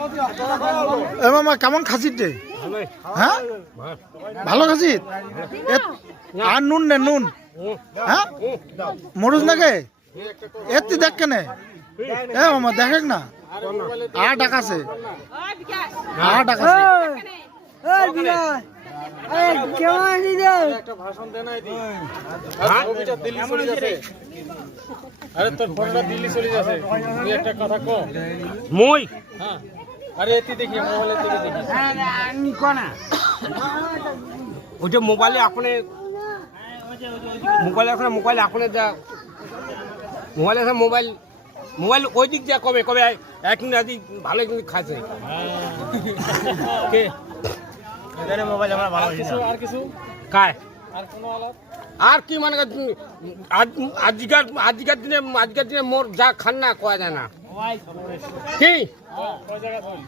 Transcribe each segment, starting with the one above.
এ মামা কেমন খাসির রে? হ্যাঁ ভালো খাসির। আর নুন নে নুন, হ্যাঁ মরুজ নাকি এতি দেখ কেনে? এ মামা দেখেন না, আর ডাকাছে আর ডাকাছে। আরে তোর ফোনটা দিল্লি চলে যাচ্ছে, তুই একটা কথা কো। মই হ্যাঁ আরে এতি দেখি মোবাইলে থেকে দেখি। আমি কোনা ওইটা মোবাইলে আপনি মোবাইলে আপনি যা মোবাইলে মোবাইল মোবাইল ওই দিক যা কবে কবে একদিন আদি ভালো কিন্তু খাচ্ছে কে এখানে মোবাইল আমরা ভালো কিছু আর কিছু কায় আর কোনো আলাপ আর কি মানে আজকের দিনে মোর যা খান না কোয়া যায় না কি কয় জায়গা বল।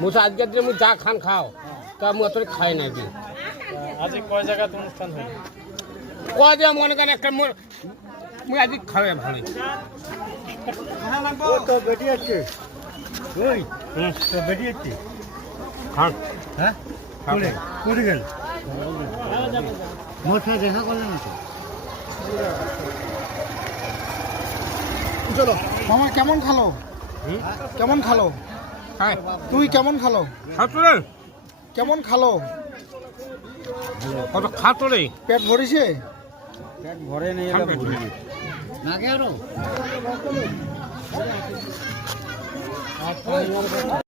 মুসা আজকের দিনে মুই যা খান খাও তা মু অত খাই না কি আজ কয় জায়গাতে অনুষ্ঠান হলো? কোয়া যায় মনে করেন একটা মুই আজ খাবে ভালোই তো বেটি আছে ওই তো বেটি আছে খান হ্যাঁ কোনে গেল মোর সাথে দেখা করলেন না তো? চলো মামা কেমন খালো? কেমন খালো? হ্যাঁ তুই কেমন খালো? খাতরে কেমন খালো? কত খাতরে পেট ভরিছে? পেট ভরে নেই নাগে আরো